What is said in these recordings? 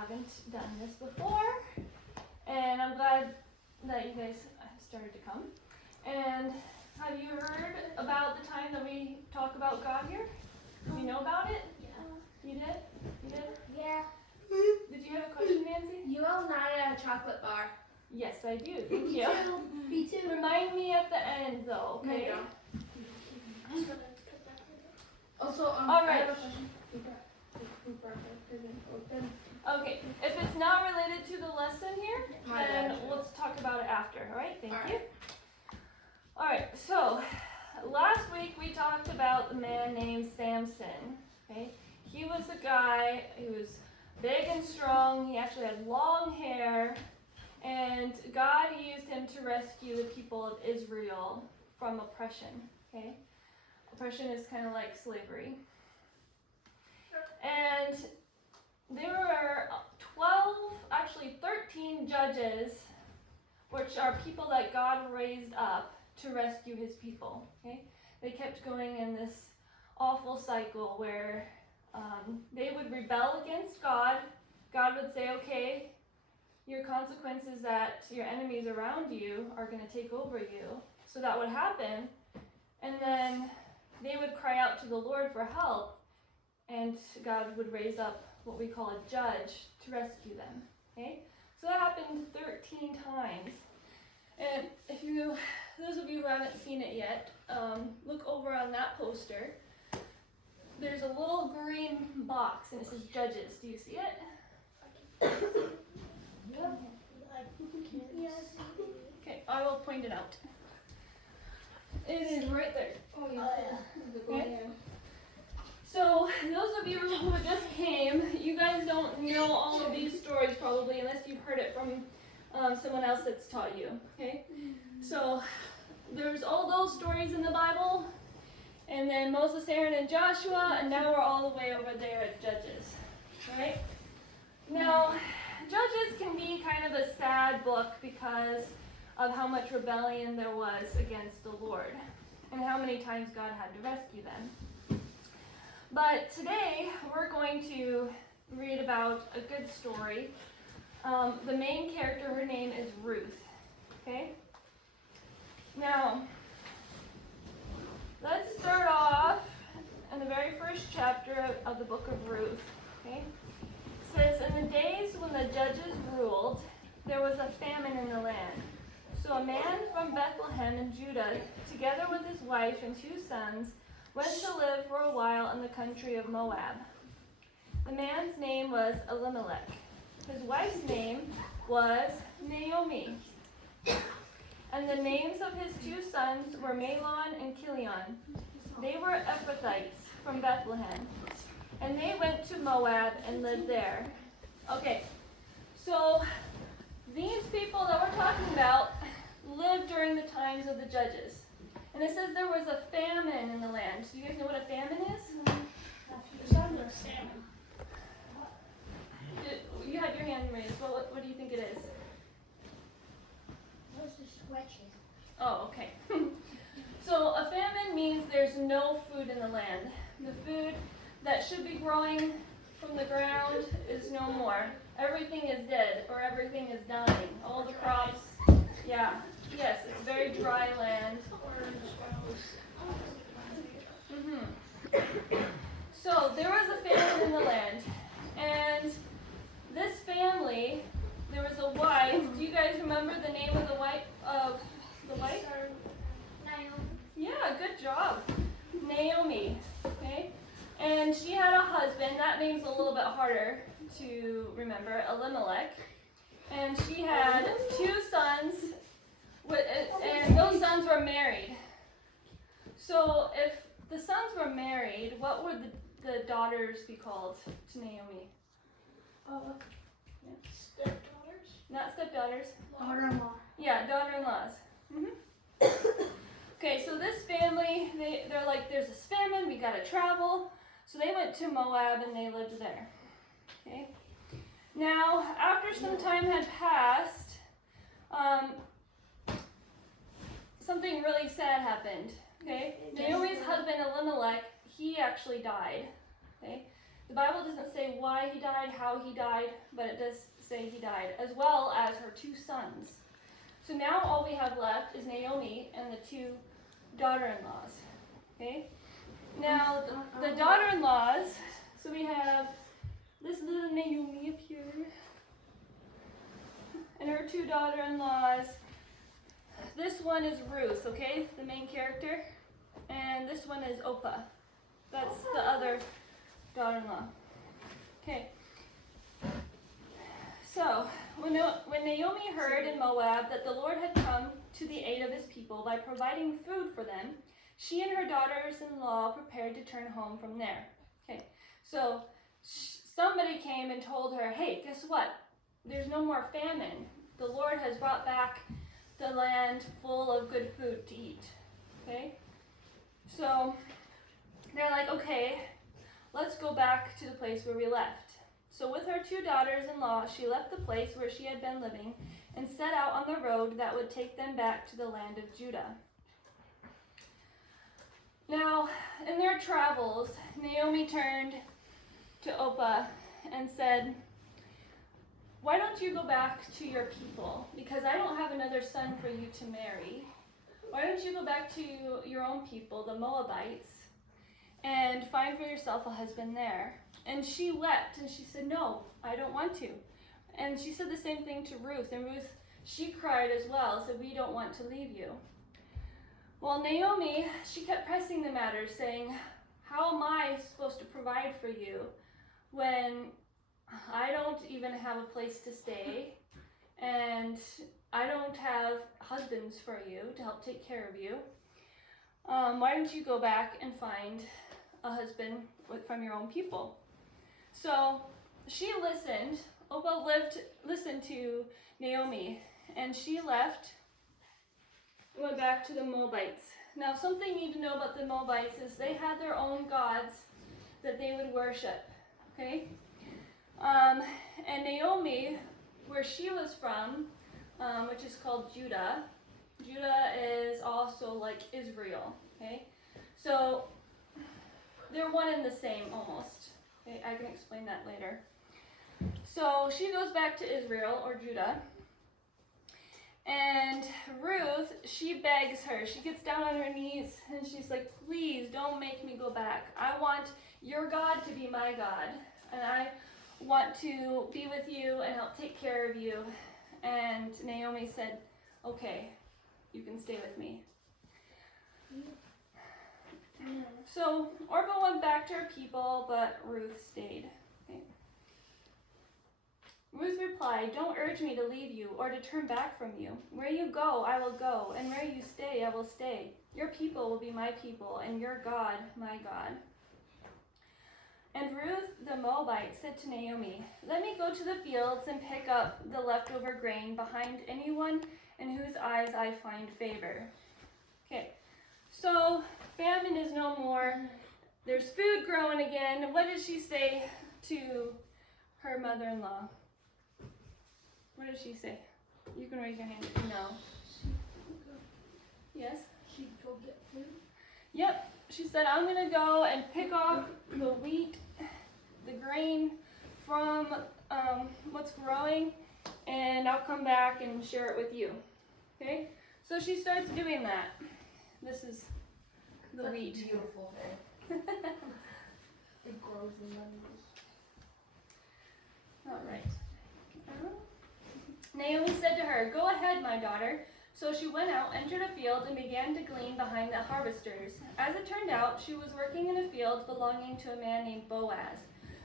haven't done this before, and I'm glad that you guys started to come. And have you heard about the time that we talk about God here? Do you know about it? Yeah. You did? You did? Yeah. Did you have a question, Nancy? You owe Naya a chocolate bar. Yes, I do. Thank you. Me too. Remind me at the end, though, okay? No, you don't. Also, All I right. have a question. Okay, if it's not related to the lesson here, My then bad. let's talk about it after, all right? Thank All you. right. All right, so last week we talked about the man named Samson, okay? He was a guy who was big and strong. He actually had long hair, and God used him to rescue the people of Israel from oppression, okay? Oppression is kind of like slavery. And there were 13 judges, which are people that God raised up to rescue his people, okay? They kept going in this awful cycle where they would rebel against God. God would say, okay, your consequence is that your enemies around you are going to take over you. So that would happen. And then they would cry out to the Lord for help. And God would raise up what we call a judge to rescue them. Okay? So that happened 13 times. And if you, those of you who haven't seen it yet, look over on that poster. There's a little green box and it says Judges. Do you see it? Okay, I will point it out. It is right there. Oh, yeah. Okay. So, those of you who just came, you guys don't know all of these stories probably unless you've heard it from someone else that's taught you, okay? So, there's all those stories in the Bible, and then Moses, Aaron, and Joshua, and now we're all the way over there at Judges, right? Now, Judges can be kind of a sad book because of how much rebellion there was against the Lord, and how many times God had to rescue them. But today, we're going to read about a good story. The main character, her name is Ruth, okay? Now, let's start off in the very first chapter of the book of Ruth, okay? It says, in the days when the judges ruled, there was a famine in the land. So a man from Bethlehem in Judah, together with his wife and 2 sons, went to live for a while in the country of Moab. The man's name was Elimelech. His wife's name was Naomi. And the names of his 2 sons were Mahlon and Chilion. They were Ephrathites from Bethlehem. And they went to Moab and lived there. Okay, so these people that we're talking about lived during the times of the judges. And it says there was a famine in the land. Do you guys know what a famine is? You had your hand raised. What do you think it is? What's the switches? Oh, okay. So a famine means there's no food in the land. The food that should be growing from the ground is no more. Everything is dead or everything is dying. All the crops, yeah. Yes, it's very dry land. So there was a famine in the land, and this family, there was a wife. Do you guys remember the name of the wife? Naomi. Yeah, good job, Naomi. Okay, and she had a husband. That name's a little bit harder to remember, Elimelech, and she had 2 sons. And those sons were married. So if the sons were married, what would the daughters be called to Naomi? Stepdaughters? Not stepdaughters. Daughter-in-law. Yeah, daughter-in-laws. Okay, so this family, they're like, there's this famine, we gotta travel. So they went to Moab and they lived there. Okay. Now, after some time had passed, something really sad happened. Okay, Naomi's husband Elimelech, he actually died. Okay, The Bible doesn't say why he died, how he died, but it does say he died, as well as her 2 sons. So now all we have left is Naomi and the 2 daughter-in-laws. Okay? Now, the daughter-in-laws, so we have this little Naomi up here, and her 2 daughter-in-laws. This one is Ruth, okay, the main character, and this one is Opa. That's the other daughter-in-law. Okay. So, when Naomi heard in Moab that the Lord had come to the aid of his people by providing food for them, she and her daughters-in-law prepared to turn home from there. Okay. So, somebody came and told her, hey, guess what? There's no more famine. The Lord has brought back the land full of good food to eat. Okay? So, they're like, okay, let's go back to the place where we left. So with her 2 daughters-in-law, she left the place where she had been living and set out on the road that would take them back to the land of Judah. Now, in their travels, Naomi turned to Opa and said, why don't you go back to your people? Because I don't have another son for you to marry. Why don't you go back to your own people, the Moabites, and find for yourself a husband there? And she wept and she said, no, I don't want to. And she said the same thing to Ruth. And Ruth, she cried as well, said, we don't want to leave you. Well, Naomi, she kept pressing the matter, saying, how am I supposed to provide for you when I don't even have a place to stay, and I don't have husbands for you to help take care of you? Why don't you go back and find a husband from your own people? So she listened. Opa listened to Naomi, and she left and went back to the Moabites. Now, something you need to know about the Moabites is they had their own gods that they would worship. Okay? And Naomi, where she was from, which is called Judah, Judah is also like Israel. Okay? So they're one and the same almost. Okay? I can explain that later. So she goes back to Israel, or Judah, and Ruth, she begs her. She gets down on her knees and she's like, please don't make me go back. I want your God to be my God, and I want to be with you and help take care of you. And Naomi said, okay, you can stay with me. So Orpah went back to her people, but Ruth stayed. Okay. Ruth replied, don't urge me to leave you or to turn back from you. Where you go, I will go, and where you stay, I will stay. Your people will be my people, and your God, my God. And Ruth the Moabite said to Naomi, let me go to the fields and pick up the leftover grain behind anyone in whose eyes I find favor. Okay, so famine is no more. There's food growing again. What did she say to her mother-in-law? What did she say? You can raise your hand if you know. Yes? She'd go get food. Yep. She said, I'm going to go and pick off the wheat, the grain from what's growing, and I'll come back and share it with you. Okay? So she starts doing that. This is the That's wheat. Beautiful. It grows in lemons. All right. Naomi said to her, go ahead, my daughter. So she went out, entered a field, and began to glean behind the harvesters. As it turned out, she was working in a field belonging to a man named Boaz,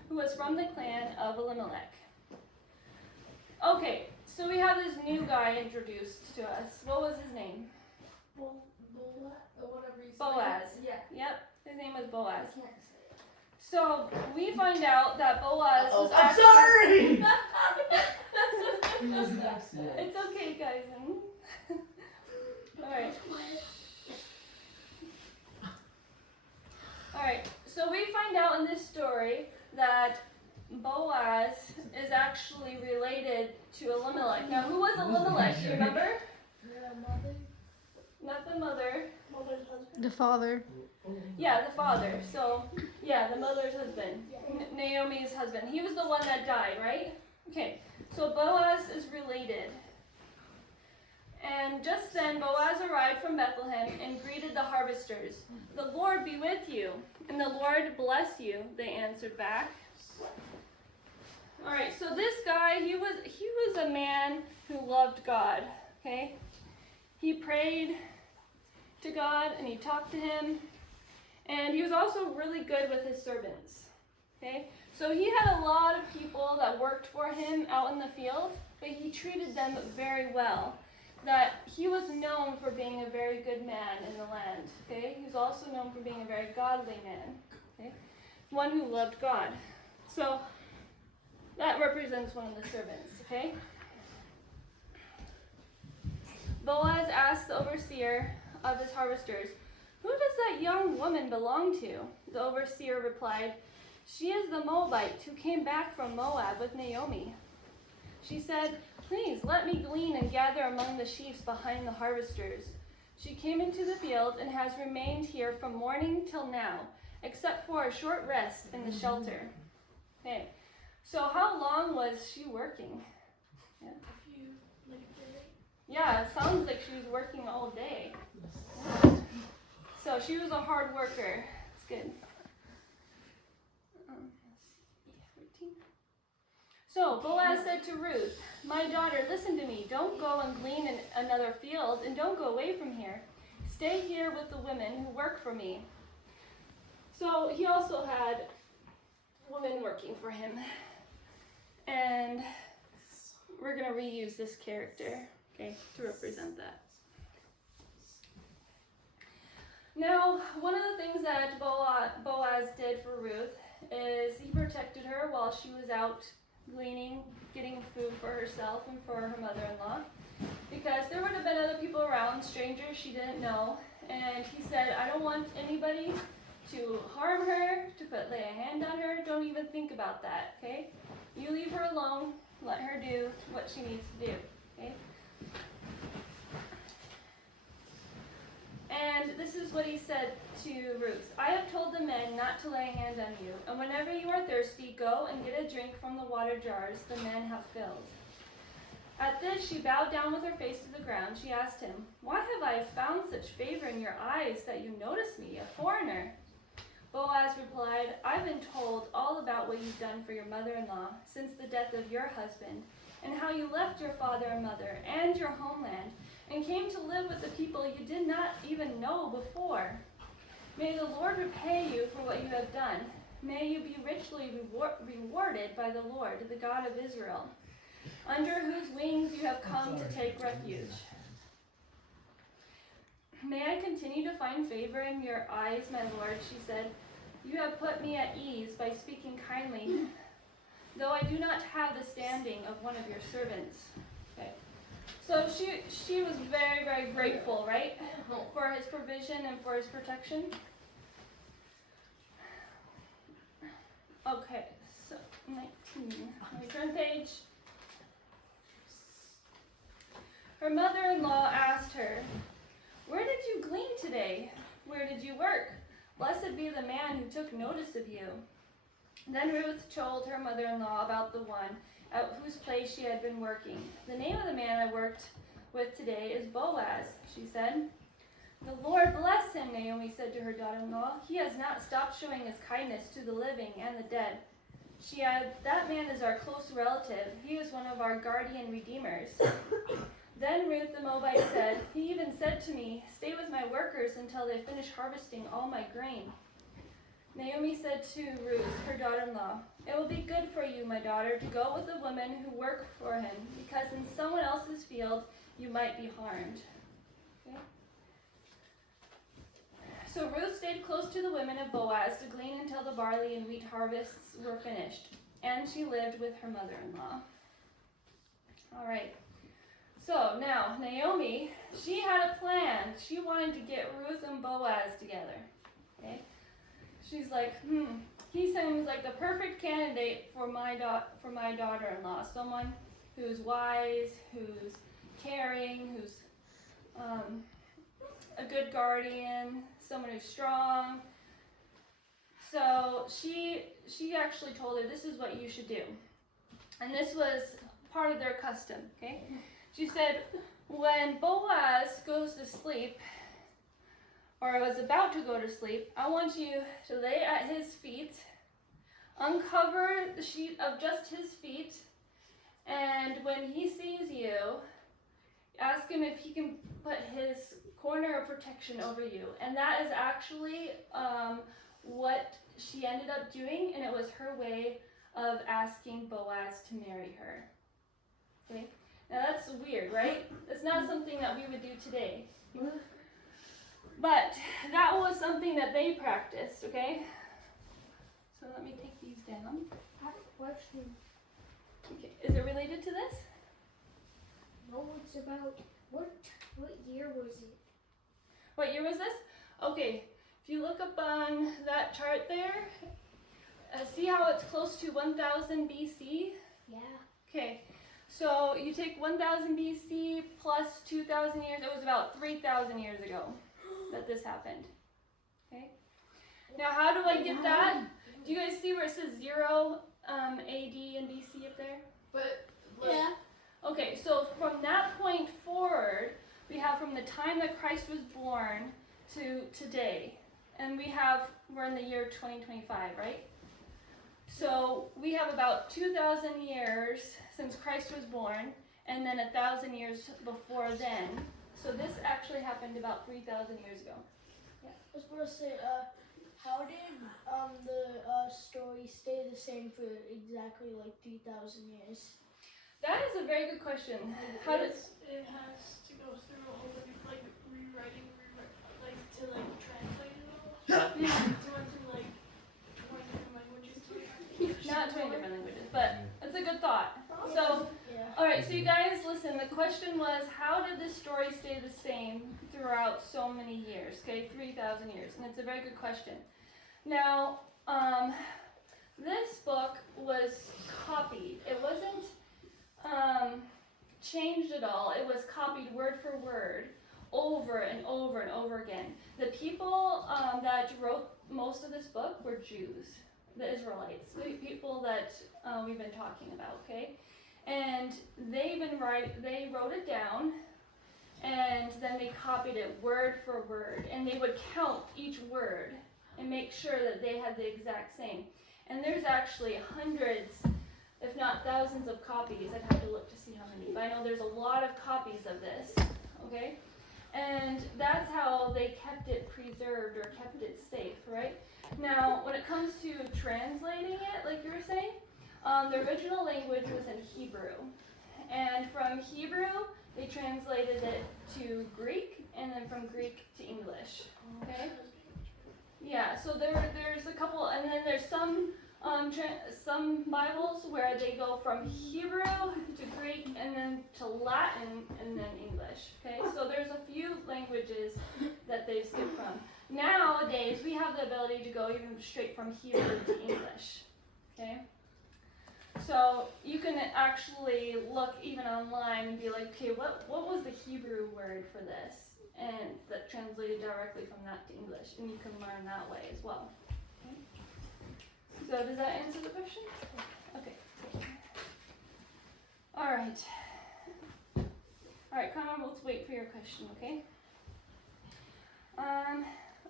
who was from the clan of Elimelech. Okay, so we have this new guy introduced to us. What was his name? Boaz, or whatever you say. Boaz. Yeah. Yep, his name was Boaz. I can't say it. So we find out that Boaz was I'm actually... sorry! It's okay, guys. Alright, so we find out in this story that Boaz is actually related to Elimelech. Now, who was Elimelech? Do you remember? Yeah, mother. Not the mother. Mother's husband. The father. Yeah, the father. So, yeah, the mother's husband. Naomi's husband. He was the one that died, right? Okay, so Boaz is related. And just then Boaz arrived from Bethlehem and greeted the harvesters. "The Lord be with you, and the Lord bless you," they answered back. All right, so this guy, he was a man who loved God, okay? He prayed to God and he talked to him, and he was also really good with his servants, okay? So he had a lot of people that worked for him out in the field, but he treated them very well. That he was known for being a very good man in the land, okay? He was also known for being a very godly man, okay? One who loved God. So that represents one of the servants, okay? Boaz asked the overseer of his harvesters, "Who does that young woman belong to?" The overseer replied, "She is the Moabite who came back from Moab with Naomi." She said, "Please let me glean and gather among the sheaves behind the harvesters." She came into the field and has remained here from morning till now, except for a short rest in the shelter. Okay, so how long was she working? Yeah. Yeah, it sounds like she was working all day. So she was a hard worker. It's good. So Boaz said to Ruth, "My daughter, listen to me. Don't go and glean in another field, and don't go away from here. Stay here with the women who work for me." So he also had women working for him. And we're going to reuse this character, okay, to represent that. Now, one of the things that Boaz did for Ruth is he protected her while she was out gleaning, getting food for herself and for her mother-in-law, because there would have been other people around, strangers she didn't know, and he said, "I don't want anybody to harm her, to lay a hand on her. Don't even think about that, okay? You leave her alone, let her do what she needs to do, okay?" And this is what he said to Ruth. "I have told the men not to lay a hand on you, and whenever you are thirsty, go and get a drink from the water jars the men have filled." At this, she bowed down with her face to the ground. She asked him, "Why have I found such favor in your eyes that you notice me, a foreigner?" Boaz replied, "I've been told all about what you've done for your mother-in-law since the death of your husband, and how you left your father and mother and your homeland and came to live with the people you did not even know before. May the Lord repay you for what you have done. May you be richly rewarded by the Lord, the God of Israel, under whose wings you have come to take refuge. May I continue to find favor in your eyes, my Lord," she said. "You have put me at ease by speaking kindly, though I do not have the standing of one of your servants." Okay. So she was very, very grateful, right, for his provision and for his protection. Okay, so 19. Let me turn page. Her mother-in-law asked her, "Where did you glean today? Where did you work? Blessed be the man who took notice of you." Then Ruth told her mother-in-law about the one at whose place she had been working. "The name of the man I worked with today is Boaz," she said. "The Lord bless him," Naomi said to her daughter-in-law. "He has not stopped showing his kindness to the living and the dead." She added, "That man is our close relative. He is one of our guardian redeemers." Then Ruth the Moabite said, "He even said to me, 'Stay with my workers until they finish harvesting all my grain.'" Naomi said to Ruth, her daughter-in-law, "It will be good for you, my daughter, to go with the women who work for him, because in someone else's field you might be harmed." Okay? So Ruth stayed close to the women of Boaz to glean until the barley and wheat harvests were finished, and she lived with her mother-in-law. All right. So now, Naomi, she had a plan. She wanted to get Ruth and Boaz together. Okay? She's like, he seems like the perfect candidate for my daughter-in-law. Someone who's wise, who's caring, who's a good guardian, someone who's strong. So she actually told her, this is what you should do. And this was part of their custom, okay? She said, when Boaz goes to sleep, or was about to go to sleep, I want you to lay at his feet, uncover the sheet of just his feet, and when he sees you, ask him if he can put his corner of protection over you. And that is actually what she ended up doing, and it was her way of asking Boaz to marry her. Okay? Now that's weird, right? It's not something that we would do today. But that was something that they practiced, okay? So let me take these down. I have a question. Okay. Is it related to this? No, it's about what year was it? What year was this? Okay, if you look up on that chart there, see how it's close to 1000 BC? Yeah. Okay, so you take 1000 BC plus 2000 years, it was about 3000 years ago that this happened. Okay, now how do I get that? Do you guys see where it says 0 AD and BC up there? But Yeah. Okay, so from that point forward, we have from the time that Christ was born to today. And we're in the year 2025, right? So we have about 2,000 years since Christ was born, and then 1,000 years before then. So this actually happened about 3,000 years ago. I was supposed to say, how did the story stay the same for exactly like 3,000 years? That is a very good question. How did it has to go through all the like rewriting, like to like translate it all. It went through like 20 different languages. not 20 different languages, but it's a good thought. So, Yeah. all right, so you guys, listen, the question was, how did this story stay the same throughout so many years, okay, 3,000 years? And it's a very good question. Now, this book was copied. It wasn't changed at all. It was copied word for word over and over and over again. The people that wrote most of this book were Jews, the Israelites, the people that we've been talking about, okay? And they wrote it down, and then they copied it word for word, and they would count each word and make sure that they had the exact same. And there's actually hundreds, if not thousands of copies. I'd have to look to see how many, but I know there's a lot of copies of this, okay? And that's how they kept it preserved or kept it safe, right? Now, when it comes to translating it, like you were saying, the original language was in Hebrew. And from Hebrew, they translated it to Greek, and then from Greek to English, okay? Yeah, so there's a couple, and then there's some Bibles where they go from Hebrew to Greek and then to Latin and then English. Okay, so there's a few languages that they've skipped from. Nowadays, we have the ability to go even straight from Hebrew to English. Okay, so you can actually look even online and be like, okay, what was the Hebrew word for this? And that translated directly from that to English, and you can learn that way as well. Okay. So does that answer the question? Okay. All right. All right, Connor, let's wait for your question, okay?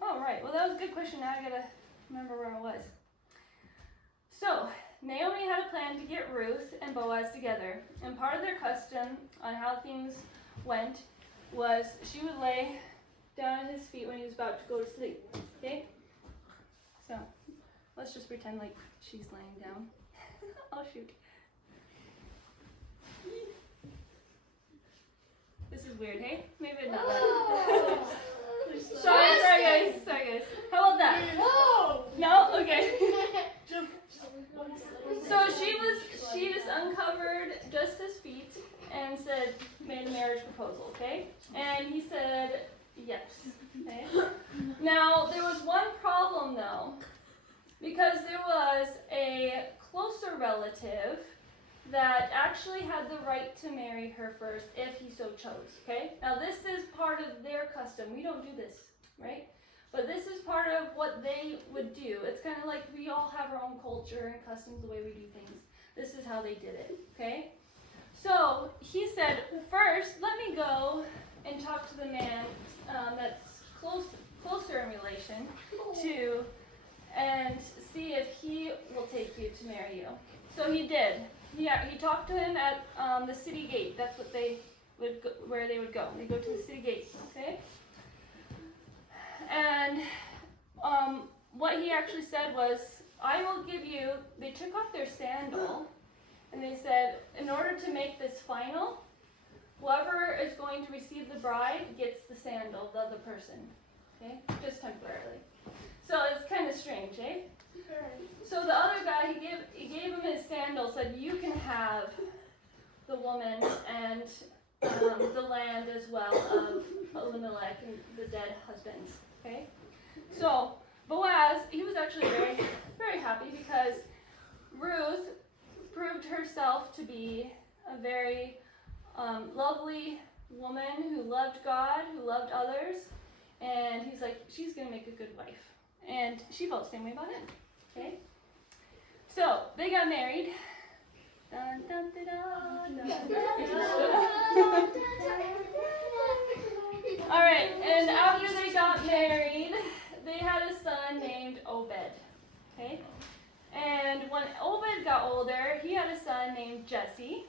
All right. Well, that was a good question. Now I gotta remember where I was. So Naomi had a plan to get Ruth and Boaz together, and part of their custom on how things went was she would lay down at his feet when he was about to go to sleep. Okay? So let's just pretend like she's laying down. Oh shoot. This is weird, hey? Maybe not. Sorry guys. How about that? No? Okay. So she just uncovered just his feet and made a marriage proposal, okay? And he said yes, okay? Now, there was one problem though, because there was a closer relative that actually had the right to marry her first if he so chose, okay? Now, this is part of their custom. We don't do this, right? But this is part of what they would do. It's kind of like we all have our own culture and customs, the way we do things. This is how they did it, okay? So he said, first, let me go and talk to the man that's closer in relation to, and see if he will take you to marry you. So he did. Yeah, he talked to him at the city gate. That's what they would go, where they would go. They go to the city gate, okay? And what he actually said was, I will give you, they took off their sandal, and they said, in order to make this final, whoever is going to receive the bride gets the sandal, the other person, okay? Just temporarily. So it's kind of strange, eh? So the other guy, he gave him his sandal, said, you can have the woman and the land as well of Elimelech and the dead husbands, okay? So Boaz, he was actually very, very happy because Ruth proved herself to be a very lovely woman who loved God, who loved others, and he's like, she's going to make a good wife. And she felt the same way about him, okay? So they got married. Dun, dun, dun, dun, dun, dun, dun. All right, and after they got married, they had a son named Obed, okay? And when Obed got older, he had a son named Jesse.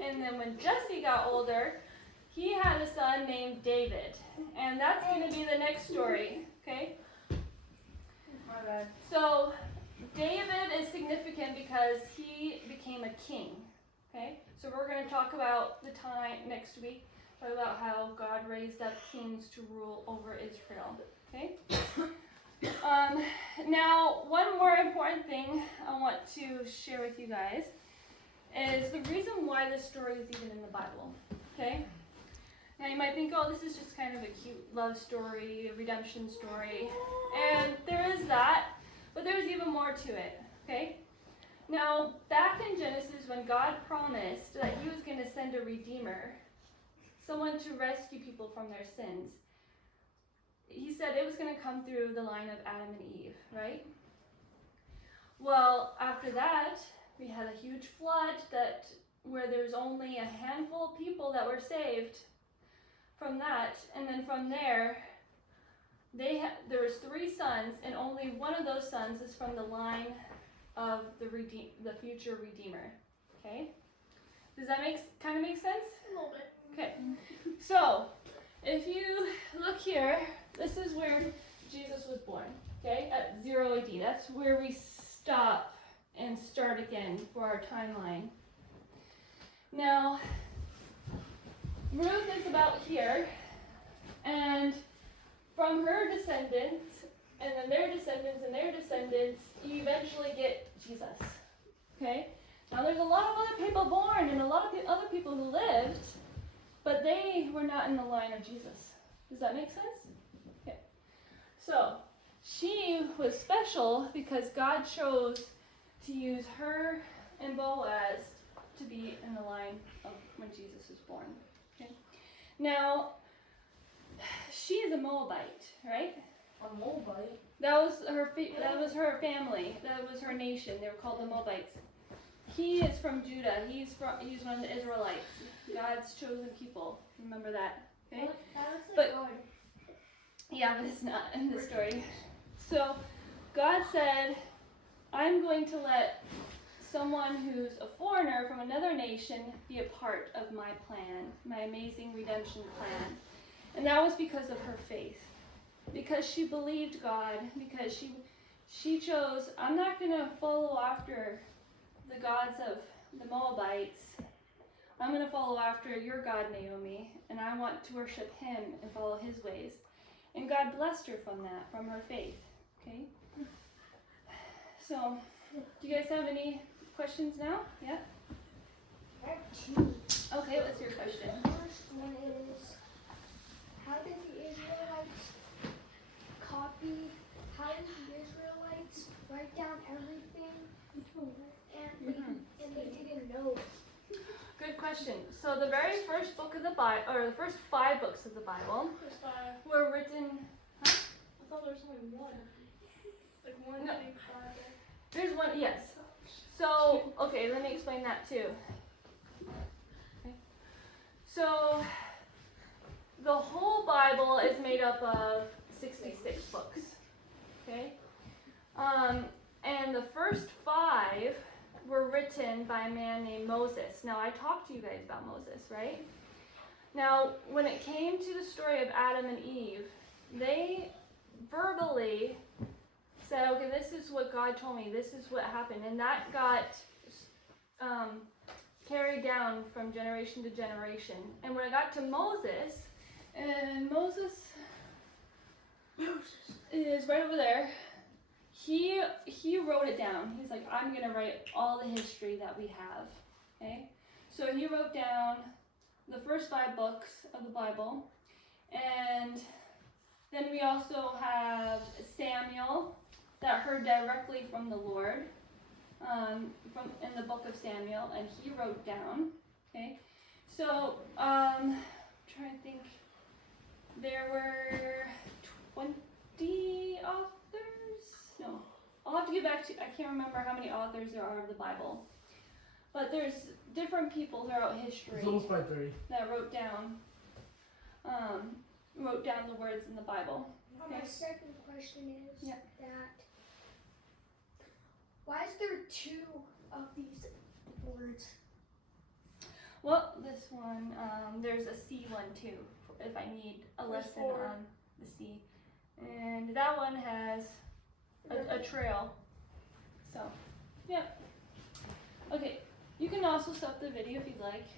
And then when Jesse got older, he had a son named David. And that's going to be the next story, okay? My bad. So David is significant because he became a king, okay? So we're going to talk about the time next week, talk about how God raised up kings to rule over Israel, okay? Now, one more important thing I want to share with you guys is the reason why this story is even in the Bible, okay? Now you might think, oh, this is just kind of a cute love story, a redemption story, and there is that, but there's even more to it, okay? Now, back in Genesis, when God promised that he was going to send a redeemer, someone to rescue people from their sins, he said it was going to come through the line of Adam and Eve, right? Well, after that, we had a huge flood where there's only a handful of people that were saved from that, and then from there, there was 3 sons, and only one of those sons is from the line of the future Redeemer, okay? Does that kind of make sense? A little bit. Okay, so if you look here, this is where Jesus was born, okay, at 0 AD. That's where we stop and start again for our timeline. Now, Ruth is about here, and from her descendants, and then their descendants and their descendants, you eventually get Jesus, okay? Now, there's a lot of other people born and a lot of other people who lived, but they were not in the line of Jesus. Does that make sense? Okay. So, she was special because God chose to use her and Boaz to be in the line of when Jesus was born. Okay. Now, she is a Moabite, right? A Moabite? That was her family. That was her nation. They were called the Moabites. He is from Judah. He's one of the Israelites, God's chosen people. Remember that, okay? But yeah, but it's not in the story. So God said, I'm going to let someone who's a foreigner from another nation be a part of my plan, my amazing redemption plan. And that was because of her faith. Because she believed God, because she chose, I'm not going to follow after the gods of the Moabites. I'm going to follow after your God, Naomi, and I want to worship him and follow his ways. And God blessed her from that, from her faith. Okay? So, do you guys have any questions now? Yeah? I have 2. Okay, what's your question? The first one is, how did the Israelites write down everything and they didn't know? Good question. So the very first book of the Bible, or the first 5 books of the Bible, There's 5. were written. The I thought there was only one. Like one No. big Bible. There's one, yes. So, okay, let me explain that too. Okay. So, the whole Bible is made up of 66 books. Okay? And the first 5 were written by a man named Moses. Now, I talked to you guys about Moses, right? Now, when it came to the story of Adam and Eve, they verbally said, okay, this is what God told me, this is what happened. And that got carried down from generation to generation. And when it got to Moses, and Moses is right over there, he wrote it down. He's like, I'm going to write all the history that we have. Okay? So he wrote down the first 5 books of the Bible. And then we also have Samuel, that heard directly from the Lord, from in the book of Samuel, and he wrote down. Okay, so trying to think, there were 20 authors. No, I'll have to get back to. I can't remember how many authors there are of the Bible, but there's different people throughout history. It's almost 5:30. That wrote down the words in the Bible. My second question is Yeah. that why is there 2 of these words? Well, this one, there's a C one too, if I need a lesson 4. on the C. And that one has a trail. So, yeah. Okay, you can also stop the video if you'd like.